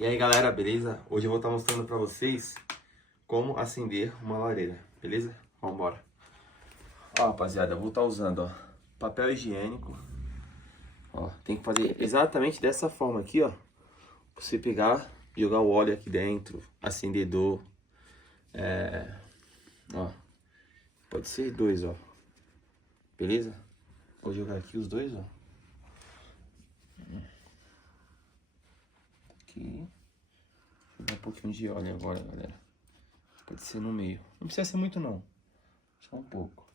E aí galera, beleza? Hoje eu vou estar mostrando pra vocês como acender uma lareira, beleza? Vambora. Ó rapaziada, eu vou estar usando ó, papel higiênico. Ó, tem que fazer exatamente dessa forma aqui, ó. Você pegar, jogar o óleo aqui dentro, acendedor. Ó, pode ser dois, ó. Beleza? Vou jogar aqui os dois, ó. Aqui. Jogar um pouquinho de óleo agora, galera. Pode ser no meio. Não precisa ser muito, não. Só um pouco.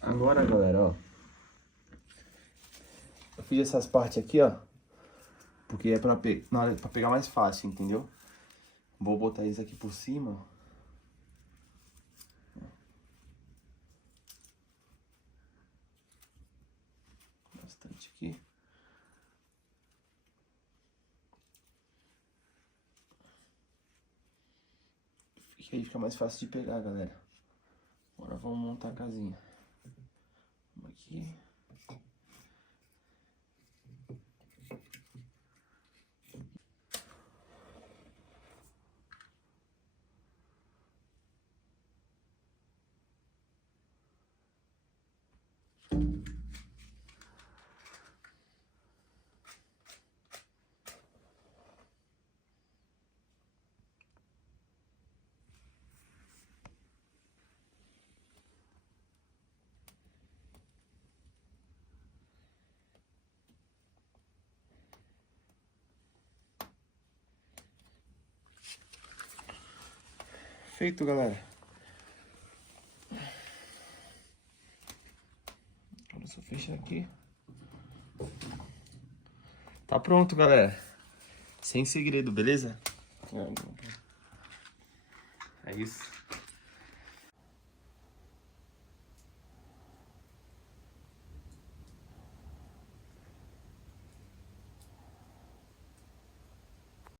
Agora, galera, ó. Eu fiz essas partes aqui, ó. Porque é pra pegar mais fácil, entendeu? Vou botar isso aqui por cima, ó. Bastante aqui. Que aí fica mais fácil de pegar, galera. Agora vamos montar a casinha. Vamos aqui. Feito, galera. Agora só fechar aqui. Tá pronto, galera. Sem segredo, beleza? É isso.